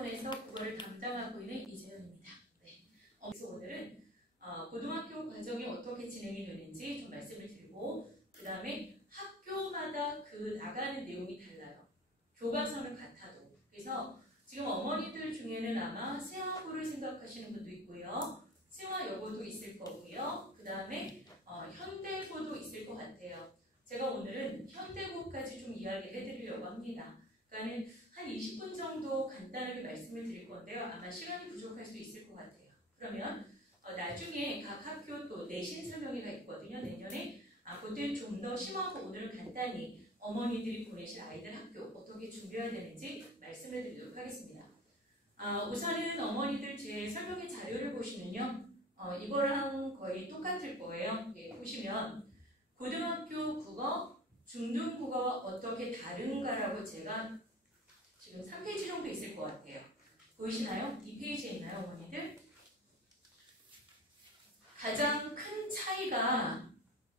교육학원에서 국어를 담당하고 있는 이재현입니다. 네. 그래서 오늘은 고등학교 과정이 어떻게 진행이 되는지 좀 말씀을 드리고, 그 다음에 학교마다 그 나가는 내용이 달라요. 교과서는 같아도. 그래서 지금 어머니들 중에는 아마 세화고를 생각하시는 분도 있고요. 세화여고도 있을 거고요. 그 다음에 현대고도 있을 것 같아요. 제가 오늘은 현대고까지 좀 이야기를 해드리려고 합니다. 그러니까 한 20분 정도 간단하게 말씀을 드릴 건데요. 아마 시간이 부족할 수 있을 것 같아요. 그러면 나중에 각 학교 또 내신 설명회가 있거든요. 내년에. 그때는 좀 더 심화하고 오늘은 간단히 어머니들이 보내실 아이들 학교 어떻게 준비해야 되는지 말씀을 드리도록 하겠습니다. 우선은 어머니들 제 설명회 자료를 보시면요. 이거랑 거의 똑같을 거예요. 예, 보시면 고등학교 국어, 중등국어와 어떻게 다른가라고 제가 지금 3페이지 정도 있을 것 같아요. 보이시나요? 2페이지에 있나요, 어머니들? 가장 큰 차이가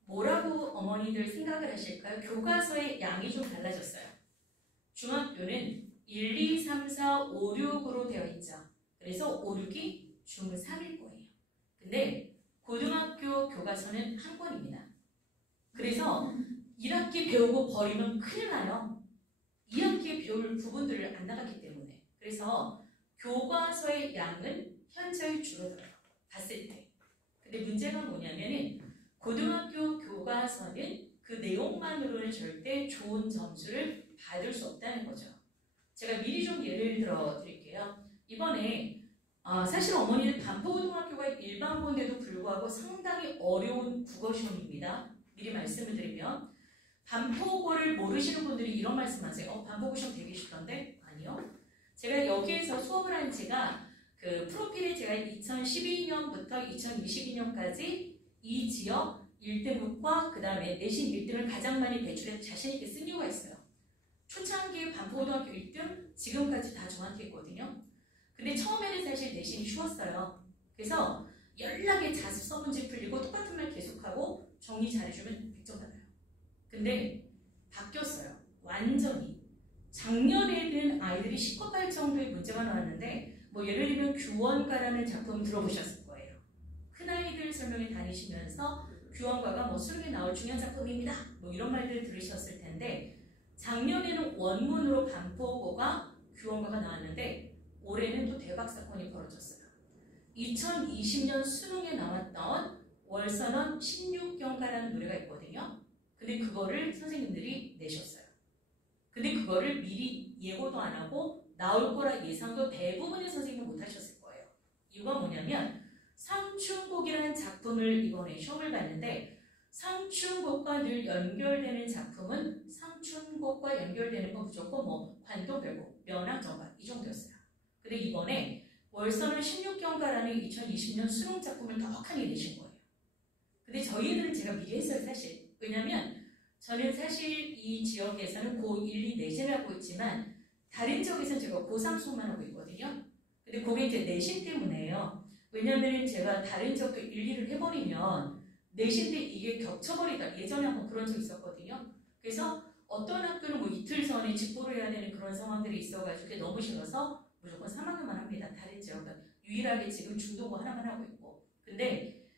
뭐라고 어머니들 생각을 하실까요? 교과서의 양이 좀 달라졌어요. 중학교는 1, 2, 3, 4, 5, 6으로 되어 있죠. 그래서 5, 6이 중3일 거예요. 근데 고등학교 교과서는 한 권입니다. 그래서 1학기 배우고 버리면 큰일 나요. 2학기에 배울 부분들을 안 나갔기 때문에. 그래서 교과서의 양은 현저히 줄어들어요. 봤을 때. 근데 문제가 뭐냐면은 고등학교 교과서는 그 내용만으로는 절대 좋은 점수를 받을 수 없다는 거죠. 제가 미리 좀 예를 들어 드릴게요. 이번에 사실 어머니는 반포고등학교가 일반고인데도 불구하고 상당히 어려운 국어시험입니다. 미리 말씀을 드리면 반포고를 모르시는 분들이 이런 말씀하세요. 반포고 시험 되게 쉽던데? 아니요. 제가 여기에서 수업을 한 지가 그 프로필에 제가 2012년부터 2022년까지 이 지역 1등급과 그 다음에 내신 1등을 가장 많이 배출해서 자신있게 쓴 이유가 있어요. 초창기에 반포고등학교 1등 지금까지 다 저한테 있거든요. 근데 처음에는 사실 내신이 쉬웠어요. 그래서 연락에 자습 서문지 풀리고 똑같은 말 계속하고 정리 잘해주면 100점 받아요. 근데 바뀌었어요. 완전히. 작년에는 아이들이 10컷 정도의 문제가 나왔는데 예를 들면 규원가라는 작품 들어보셨을 거예요. 큰아이들 설명회 다니시면서 규원가가 수능에 나올 중요한 작품입니다. 이런 말들 들으셨을 텐데 작년에는 원문으로 반포고가 규원가가 나왔는데 올해는 또 대박 사건이 벌어졌어요. 2020년 수능에 나왔던 월선원 16경가라는 노래가 있거든요. 근데 그거를 선생님들이 내셨어요. 근데 그거를 미리 예고도 안 하고 나올 거라 예상도 대부분의 선생님은 못 하셨을 거예요. 이유가 뭐냐면 상충곡이라는 작품을 이번에 시험을 봤는데 상충곡과 늘 연결되는 작품은 상충곡과 연결되는 건 무조건 관동별곡, 면학정가 이 정도였어요. 근데 이번에 월선은 16경가라는 2020년 수능 작품을 떡하니 내신 거예요. 근데 저희들은 제가 미리 했어요, 사실. 왜냐면 저는 사실 이 지역에서는 고1, 2 내신을 하고 있지만 다른 지역에서는 제가 고3 수업만 하고 있거든요. 근데 그게 이제 내신 때문에요. 왜냐면 제가 다른 지역도 1, 2를 해버리면 내신 때 이게 겹쳐버리다. 예전에 한번 그런 적 있었거든요. 그래서 어떤 학교는 이틀 전에 직보를 해야 되는 그런 상황들이 있어가지고 그게 너무 싫어서 무조건 3학년만 합니다. 다른 지역은. 유일하게 지금 중도고 하나만 하고 있고. 근데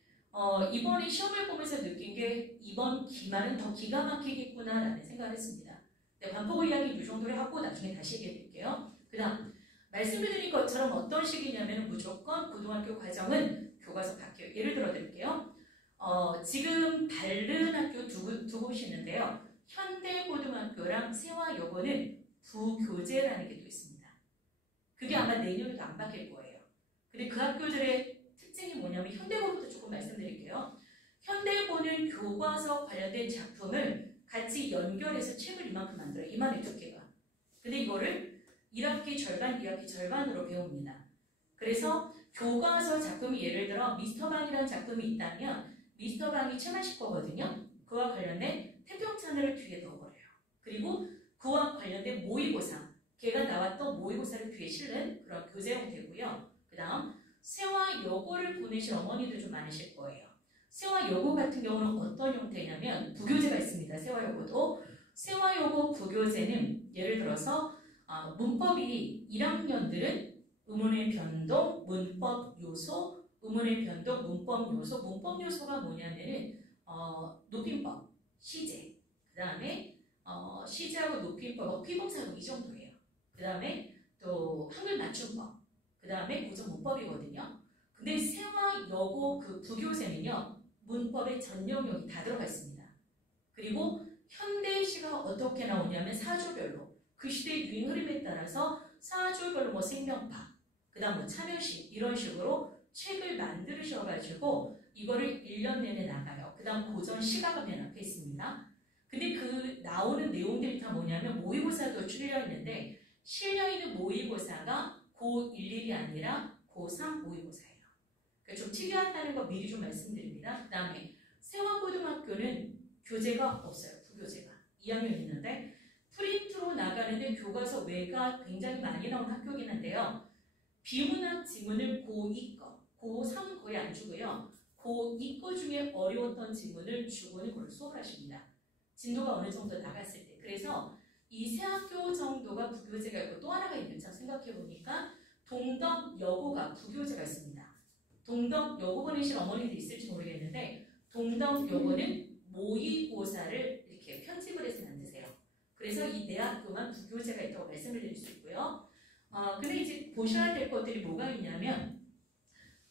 이번에 시험을 보면서 느낀 게 이번 기말은 더 기가 막히겠구나라는 생각을 했습니다. 네, 반포고 이야기 이 정도를 하고 나중에 다시 얘기해 드릴게요. 그 다음 말씀을 드린 것처럼 어떤 식이냐면 무조건 고등학교 과정은 교과서 바뀌어요. 예를 들어 드릴게요. 지금 다른 학교 두 곳이 있는데요. 현대고등학교랑 세화여고는 부교재라는 게 또 있습니다. 그게 아마 내년에도 안 바뀔 거예요. 근데 그 학교들의 특징이 뭐냐면 현대고부터 조금 말씀드릴게요. 현대고는 교과서 관련된 작품을 같이 연결해서 책을 이만큼 만들어요. 이만의 두께가. 근데 이거를 1학기 절반, 2학기 절반으로 배웁니다. 그래서 교과서 작품이 예를 들어 미스터방이라는 작품이 있다면 미스터방이 최만식 거거든요. 그와 관련된 태평천을 뒤에 넣어버려요. 그리고 그와 관련된 모의고사, 걔가 나왔던 모의고사를 뒤에 실는 그런 교재 형태고요. 그 다음 세화여고를 보내실 어머니들 좀 많으실 거예요. 세화여고 같은 경우는 어떤 형태냐면 부교재가 있습니다. 세화여고도. 세화여고 부교재는 예를 들어서 문법이 1학년들은 의문의 변동, 문법 요소, 의문의 변동, 문법 요소. 문법 요소가 뭐냐면은 높임법, 시제, 그 다음에 시제하고 높임법, 피봉사고 이 정도예요. 그 다음에 또 한글 맞춤법, 그 다음에 고전 문법이거든요. 근데 세화, 여고, 그 부교재는요, 문법의 전 영역이 다 들어가 있습니다. 그리고 현대시가 어떻게 나오냐면 사조별로 그 시대의 유행 흐름에 따라서 사조별로 뭐 생명파, 그 다음 뭐 참여시 이런 식으로 책을 만드셔가지고 이거를 1년 내내 나가요. 그 다음 고전 시가가 맨 앞에 있습니다. 근데 그 나오는 내용들이 다 뭐냐면 모의고사도 출려 있는데 실려 있는 모의고사가 고11이 아니라 고3 모의고사예요. 그러니까 좀 특이하다는 거 미리 좀 말씀드립니다. 그 다음에 세화고등학교는 교재가 없어요. 부교재가. 2학년 있는데 프린트로 나가는데 교과서 외가 굉장히 많이 나온 학교긴 한데요. 비문학 지문을 고2 거, 고3 거의 안 주고요. 고2 거 중에 어려웠던 지문을 주고는 그걸 수업을 하십니다. 진도가 어느 정도 나갔을 때. 그래서 이 세 학교 정도가 부교재가 있고 또 하나가 있는 참 생각해보니까 동덕여고가 부교재가 있습니다. 동덕여고 보내신 어머니들 있을지 모르겠는데 동덕여고는 모의고사를 이렇게 편집을 해서 만드세요. 그래서 이 네 학교만 부교재가 있다고 말씀을 드릴 수 있고요. 근데 이제 보셔야 될 것들이 뭐가 있냐면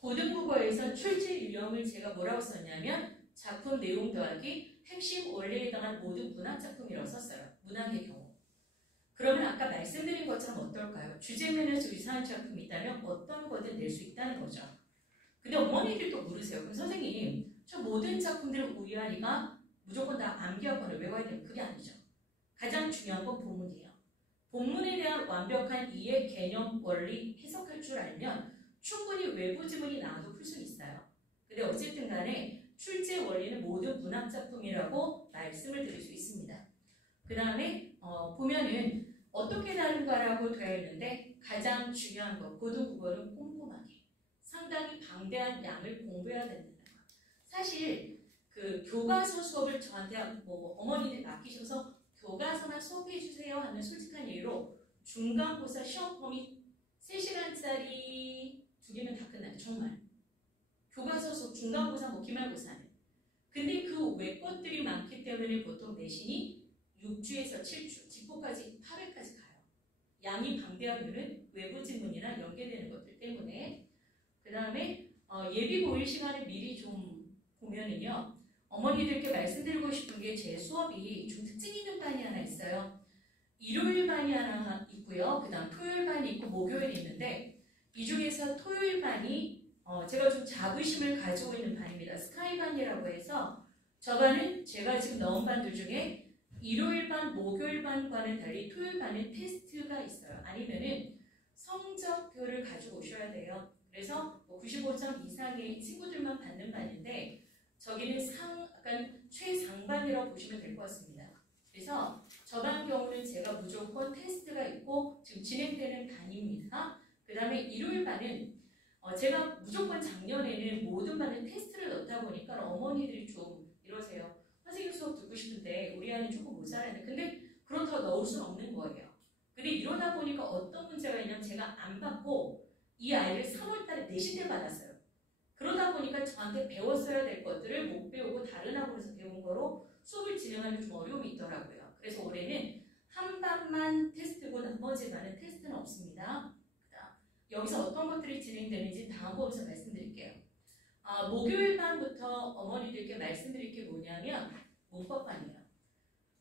고등국어에서 출제 유형을 제가 뭐라고 썼냐면 작품 내용 더하기 핵심 원리에 해당한 모든 문학작품이라고 썼어요. 문학의 경우. 그러면 아까 말씀드린 것처럼 어떨까요? 주제면에서 유사한 작품이 있다면 어떤 거든 낼 수 있다는 거죠. 근데 어머니들도 물으세요. 그럼 선생님, 저 모든 작품들을 우리아이가 무조건 다 암기하거나 외워야 되는 그게 아니죠. 가장 중요한 건 본문이에요. 본문에 대한 완벽한 이해, 개념, 원리, 해석할 줄 알면 충분히 외부 지문이 나와도 풀 수 있어요. 근데 어쨌든 간에 출제 원리는 모든 문학작품이라고 말씀을 드릴 수 있습니다. 그 다음에 보면은 어떻게 다른가라고 되어 있는데 가장 중요한 거 고등국어는 꼼꼼하게 상당히 방대한 양을 공부해야 된다는 거. 사실 그 교과서 수업을 저한테 뭐 어머니들 맡기셔서 교과서만 수업해 주세요 하는 솔직한 예로 중간고사 시험 범위 3시간짜리 2개면 다 끝나요. 정말. 교과서 수업 중간고사 뭐 기말고사는. 근데 그 외 것들이 많기 때문에 보통 내신이 6주에서 7주, 직보까지 8회까지 가요. 양이 방대하면은 외부 지문이나 연계되는 것들 때문에. 그 다음에 예비 고일 시간을 미리 좀 보면은요. 어머니들께 말씀드리고 싶은 게 제 수업이 좀 특징 있는 반이 하나 있어요. 일요일 반이 하나 있고요. 그 다음 토요일 반이 있고 목요일이 있는데 이 중에서 토요일 반이 제가 좀 자부심을 가지고 있는 반입니다. 스카이 반이라고 해서 저 반은 제가 지금 넣은 반들 중에 일요일 반, 목요일 반과는 달리 토요일 반은 테스트가 있어요. 아니면은 성적표를 가지고 오셔야 돼요. 그래서 95점 이상의 친구들만 받는 반인데 저기는 약간 최상반이라고 보시면 될 것 같습니다. 그래서 저 반 경우는 제가 무조건 테스트가 있고 지금 진행되는 반입니다. 그 다음에 일요일 반은 제가 무조건 작년에는 모든 반에 테스트를 넣다 보니까 어머니들이 좀 이러세요. 선생님 수업 듣고 싶은데 우리 아이는 조금 모자라는데 근데 그렇다고 넣을 수는 없는 거예요. 근데 이러다 보니까 어떤 문제가 있냐면 제가 안 받고 이 아이를 3월 달에 내신 때 받았어요. 그러다 보니까 저한테 배웠어야 될 것들을 못 배우고 다른 학원에서 배운 거로 수업을 진행하는 좀 어려움이 있더라고요. 그래서 올해는 한 반만 테스트고 나머지 반은 테스트는 없습니다. 여기서 어떤 것들이 진행되는지 다음 번에서 말씀드릴게요. 목요일 반부터 어머니들께 말씀드릴 게 뭐냐면 문법반이에요.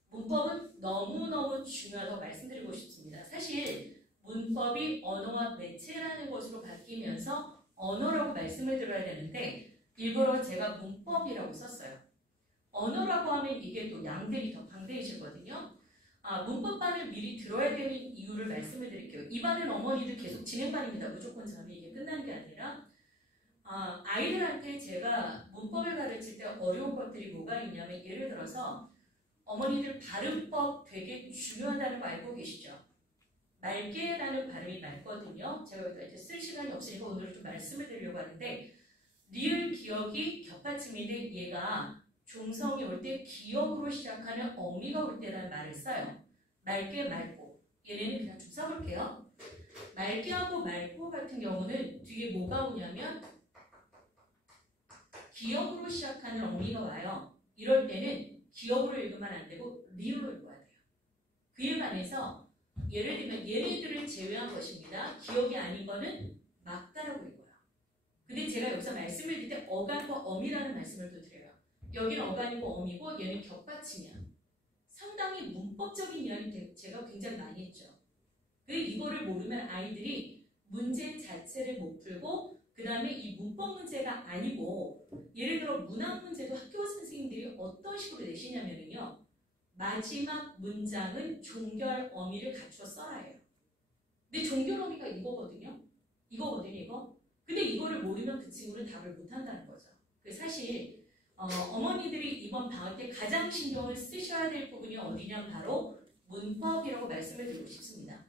문법은 너무너무 중요하다고 말씀드리고 싶습니다. 사실 문법이 언어와 매체라는 것으로 바뀌면서 언어라고 말씀을 드려야 되는데 일부러 제가 문법이라고 썼어요. 언어라고 하면 이게 또 양들이 더 방대해지거든요. 문법반을 미리 들어야 되는 이유를 말씀을 드릴게요. 이 반은 어머니들 계속 진행반입니다. 무조건 잠이 이게 끝나는 게 아니라 아이들한테 제가 문법을 가르칠 때 어려운 것들이 뭐가 있냐면 예를 들어서 어머니들 발음법 되게 중요하다는 거 알고 계시죠? 맑게라는 발음이 맑거든요. 제가 여기다 이제 쓸 시간이 없으니까 오늘은 좀 말씀을 드리려고 하는데 리을 기억이 겹받침인데 얘가 중성이 올 때 기억으로 시작하는 어미가 올 때라는 말을 써요. 맑게 맑고 얘네는 그냥 좀 써볼게요. 말기하고 말고 같은 경우는 뒤에 뭐가 오냐면 기역으로 시작하는 어미가 와요. 이럴 때는 기역으로 읽으면 안 되고 리으로 읽어야 돼요. 그에 반해서 예를 들면 얘네들을 제외한 것입니다. 기역이 아닌 거는 막다라고 읽어요. 근데 제가 여기서 말씀을 드릴 때 어간과 어미라는 말씀을 또 드려요. 여기는 어간이고 어미고 얘는 격받침이야. 상당히 문법적인 이야기 제가 굉장히 많이 했죠. 그리고 이거를 모르면 아이들이 문제 자체를 못 풀고 그 다음에 이 문법 문제가 아니고 예를 들어 문학 문제도 학교 선생님들이 어떤 식으로 내시냐면요. 마지막 문장은 종결 어미를 갖춰 써라예요. 근데 종결 어미가 이거거든요. 이거. 근데 이거를 모르면 그 친구는 답을 못한다는 거죠. 사실 어머니들이 이번 방학 때 가장 신경을 쓰셔야 될 부분이 어디냐면 바로 문법이라고 말씀을 드리고 싶습니다.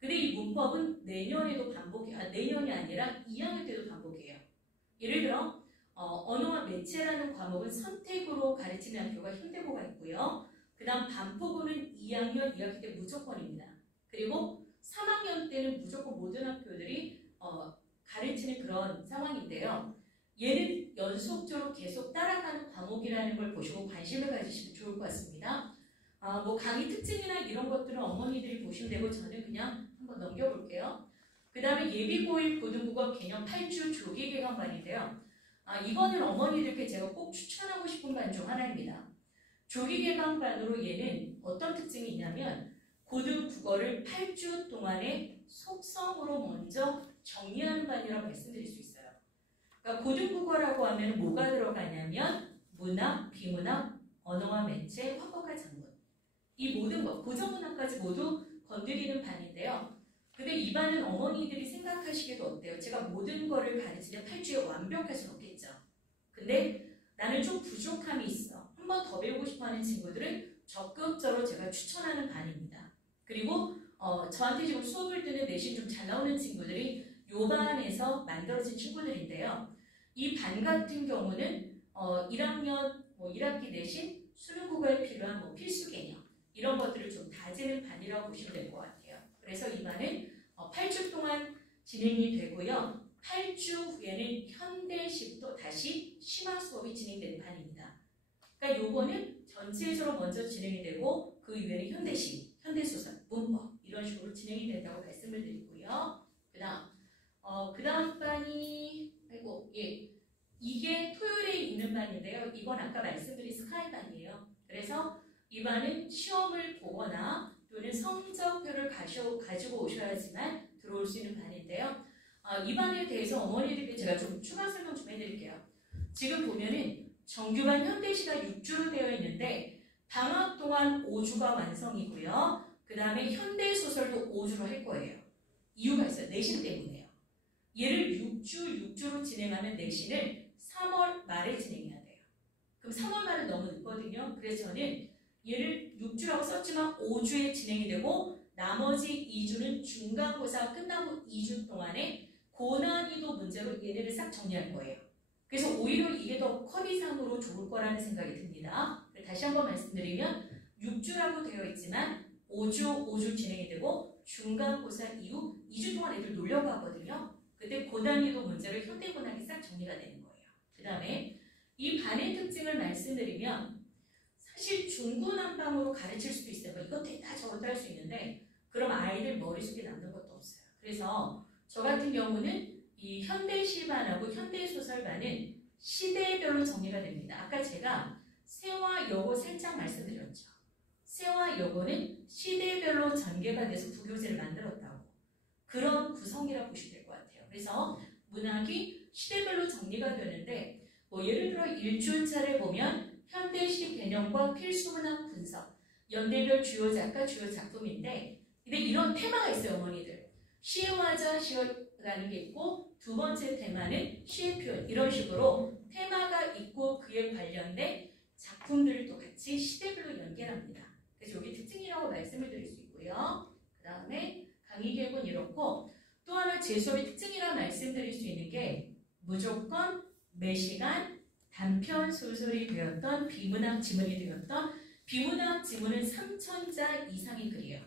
근데 이 문법은 내년에도 내년이 아니라 2학년 때도 반복이에요. 예를 들어 언어와 매체라는 과목은 선택으로 가르치는 학교가 현대고가 있고요. 그 다음 반포고는 2학년 2학기 때 무조건입니다. 그리고 3학년 때는 무조건 모든 학교들이 가르치는 그런 상황인데요. 얘는 연속적으로 계속 따라가는 과목이라는 걸 보시고 관심을 가지시면 좋을 것 같습니다. 뭐 강의 특징이나 이런 것들은 어머니들이 보시면 되고 저는 그냥 한번 넘겨볼게요. 그 다음에 예비고1 고등국어 개념 8주 조기 개강반인데요. 이거는 어머니들께 제가 꼭 추천하고 싶은 반 중 하나입니다. 조기 개강반으로 얘는 어떤 특징이 있냐면 고등국어를 8주 동안에 속성으로 먼저 정리하는 반이라고 말씀드릴 수 있어요. 그러니까 고등국어라고 하면 뭐가 들어가냐면 문학, 비문학, 언어와 매체, 화법과 작문 이 모든 것, 고전문학까지 모두 건드리는 반인데요. 근데 이 반은 어머니들이 생각하시기에도 어때요? 제가 모든 거를 가르치면 8주에 완벽할 수는 없겠죠. 근데 나는 좀 부족함이 있어. 한 번 더 배우고 싶어하는 친구들은 적극적으로 제가 추천하는 반입니다. 그리고 저한테 지금 수업을 듣는 내신 좀 잘 나오는 친구들이 요 반에서 만들어진 친구들인데요. 이 반 같은 경우는 1학년 1학기 내신 수능 국어에 필요한 필수 개념 이런 것들을 좀 다지는 반이라고 보시면 될 것 같아요. 그래서 이 반은 8주 동안 진행이 되고요. 8주 후에는 현대시부터 다시 심화 수업이 진행되는 반입니다. 그러니까 요거는 전체적으로 먼저 진행이 되고 그 이후에는 현대시, 현대소설, 문법 이런 식으로 진행이 된다고 말씀을 드리고요. 그 다음 반이 이게 토요일에 있는 반인데요. 이건 아까 말씀드린 스카이 반이에요. 그래서 이 반은 시험을 보거나 또는 성적표를 가지고 오셔야지만 들어올 수 있는 반인데요. 이 반에 대해서 어머니들께 제가 좀 추가 설명 좀 해드릴게요. 지금 보면은 정규반 현대시가 6주로 되어 있는데 방학 동안 5주가 완성이고요. 그 다음에 현대소설도 5주로 할 거예요. 이유가 있어요. 내신 때문에요. 얘를 6주로 진행하면 내신을 3월 말에 진행해야 돼요. 그럼 3월 말은 너무 늦거든요. 그래서 저는 얘를 6주라고 썼지만 5주에 진행이 되고 나머지 2주는 중간고사 끝나고 2주 동안에 고난이도 문제로 얘네를 싹 정리할 거예요. 그래서 오히려 이게 더 커리상으로 좋을 거라는 생각이 듭니다. 다시 한번 말씀드리면 6주라고 되어 있지만 5주 진행이 되고 중간고사 이후 2주 동안 애들 놀려고 하거든요. 그때 고난이도 문제로 현대고난이 싹 정리가 되는 거예요. 그 다음에 이 반의 특징을 말씀드리면 사실 중구난방으로 가르칠 수도 있어요. 이것도 다 저것도 할 수 있는데 그럼 아이들 머릿속에 남는 것도 없어요. 그래서 저 같은 경우는 이 현대시반하고 현대소설반은 시대별로 정리가 됩니다. 아까 제가 세와 여고 살짝 말씀드렸죠. 세와 여고는 시대별로 전개가 돼서 부교재를 만들었다고. 그런 구성이라고 보시면 될 것 같아요. 그래서 문학이 시대별로 정리가 되는데 예를 들어 1주차를 보면 현대시 개념과 필수문학 분석, 연대별 주요 작가, 주요 작품인데 근데 이런 테마가 있어요, 어머니들. 시의 화자, 시라는 게 있고 두 번째 테마는 시의 표현 이런 식으로 테마가 있고 그에 관련된 작품들을 또 같이 시대별로 연결합니다. 그래서 여기 특징이라고 말씀을 드릴 수 있고요. 그 다음에 강의 계획은 이렇고 또 하나 제 수업의 특징이라 말씀드릴 수 있는 게 무조건 매시간 단편 소설이 되었던 비문학 지문이 되었던 비문학 지문은 3,000자 이상의 글이에요.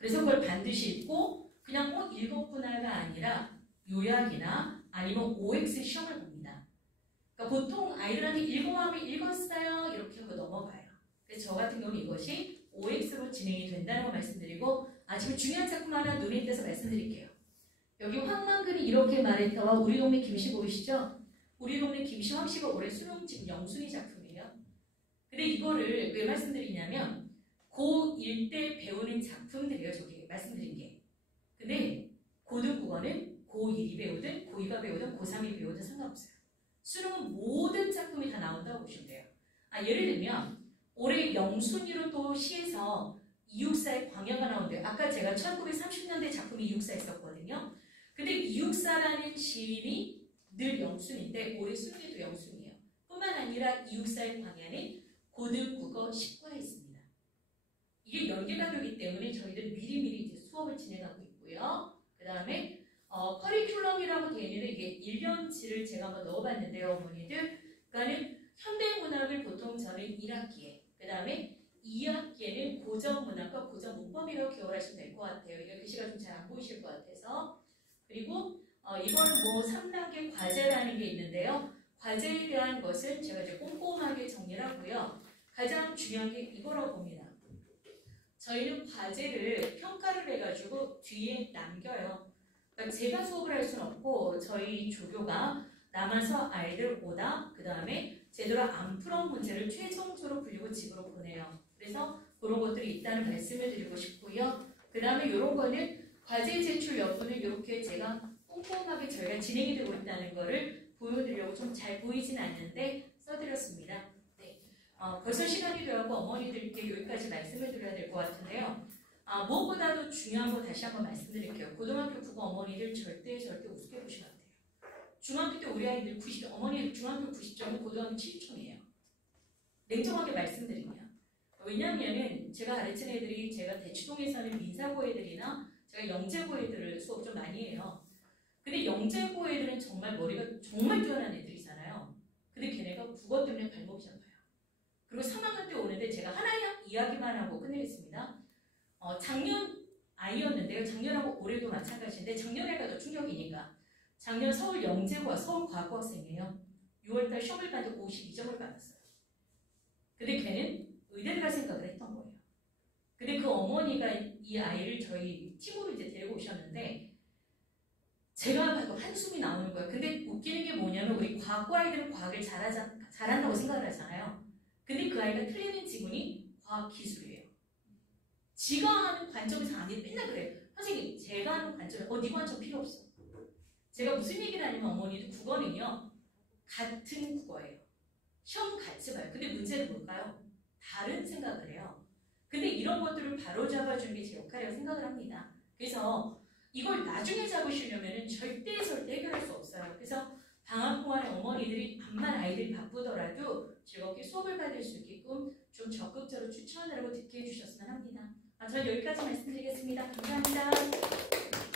그래서 그걸 반드시 읽고 그냥 읽었구나가 아니라 요약이나 아니면 OX 시험을 봅니다. 그러니까 보통 아이들한테 읽어하면 읽었어요 이렇게 하고 넘어가요. 그래서 저 같은 경우는 이것이 OX로 진행이 된다는 걸 말씀드리고 지금 중요한 작품 하나 눈에 띄어서 말씀드릴게요. 여기 황만근이 이렇게 말했다와 우리 동네 김씨 보이시죠? 우리 동네 김씨 황씨가 올해 수능 지금 영순위 작품이에요. 근데 이거를 왜 말씀드리냐면 고1 때 배우는 작품들이에요. 저기 말씀드린 게. 근데 고등국어는 고1이 배우든 고2가 배우든 고3이 배우든 상관없어요. 수능은 모든 작품이 다 나온다고 보시면 돼요. 예를 들면 올해 영순위로 또 시에서 이육사의 광야가 나온대요. 아까 제가 1930년대 작품이 이육사 있었거든요. 근데 이육사라는 시인이 늘 영순인데 올해 수능에도 영순이에요. 뿐만 아니라 이육사의 광야는 고등국어 10과에 있습니다. 이게 연계가 되기 때문에 저희들 미리미리 이제 수업을 진행하고 있고요. 그 다음에 커리큘럼이라고 되어 있는데 이게 1년치를 제가 한번 넣어봤는데요, 어머니들. 그러니까는 현대문학을 보통 저는 1학기에, 그 다음에 2학기에는 고전문학과 고전문법이라고 기억을 하시면 될 것 같아요. 이게 글씨가 좀 잘 안 보이실 것 같아서. 그리고 이거는 3단계 과제라는 게 있는데요. 과제에 대한 것은 제가 이제 꼼꼼하게 정리를 하고요. 가장 중요한 게 이거라고 봅니다. 저희는 과제를 평가를 해가지고 뒤에 남겨요. 그러니까 제가 수업을 할 수는 없고 저희 조교가 남아서 아이들 오다 그 다음에 제대로 안 풀은 문제를 최종적으로 풀리고 집으로 보내요. 그래서 그런 것들이 있다는 말씀을 드리고 싶고요. 그 다음에 이런 거는 과제 제출 여부는 이렇게 제가 꼼꼼하게 저희가 진행이 되고 있다는 거를 보여드리려고 좀 잘 보이진 않는데 써드렸습니다. 네. 벌써 시간이 되었고 어머니들께 여기까지 말씀을 드려야 될 것 같은데요. 무엇보다도 중요한 거 다시 한번 말씀드릴게요. 고등학교 국어 어머니들 절대 우습게 보시면 안 돼요. 중학교 때 우리 아이들 90점, 어머니 중학교 90점은 고등학교 7점이에요. 냉정하게 말씀드리면. 왜냐하면은 제가 가르친 애들이 제가 대치동에 사는 민사고 애들이나 제가 영재고 애들을 수업 좀 많이 해요. 근데 영재고 애들은 정말 머리가 정말 뛰어난 애들이잖아요. 근데 걔네가 국어 때문에 발목이 잡아요. 그리고 3학년 때 오는데 제가 하나 이야기만 하고 끝내겠습니다. 작년 아이였는데요. 작년하고 올해도 마찬가지인데 작년에가 더 충격이니까. 작년 서울 영재고와 서울 과학고학생이에요. 6월달 시험을 봤는데 52점을 받았어요. 근데 걔는 의대를 갈 생각을 했던 거예요. 근데 그 어머니가 이 아이를 저희 팀으로 이제 데리고 오셨는데 제가 봐도 한숨이 나오는 거예요. 근데 웃기는 게 뭐냐면 우리 과학고 아이들은 과학을 잘한다고 생각을 하잖아요. 근데 그 아이가 틀리는 지문이 과학기술이에요. 지가 하는 관점에서 아니 맨날 그래요. 선생님 제가 하는 관점에 네 관점 필요 없어. 제가 무슨 얘기를 하냐면 어머니도 국어는요. 같은 국어예요. 시험 같이 봐요. 근데 문제는 뭘까요? 다른 생각을 해요. 근데 이런 것들을 바로잡아주는 게 제 역할이라고 생각을 합니다. 그래서 이걸 나중에 잡으시려면 절대 해결할 수 없어요. 그래서 방학 동안에 어머니들이 암만 아이들이 바쁘더라도 즐겁게 수업을 받을 수 있게끔 좀 적극적으로 추천을 하고 듣게 해주셨으면 합니다. 저는 여기까지 말씀드리겠습니다. 감사합니다.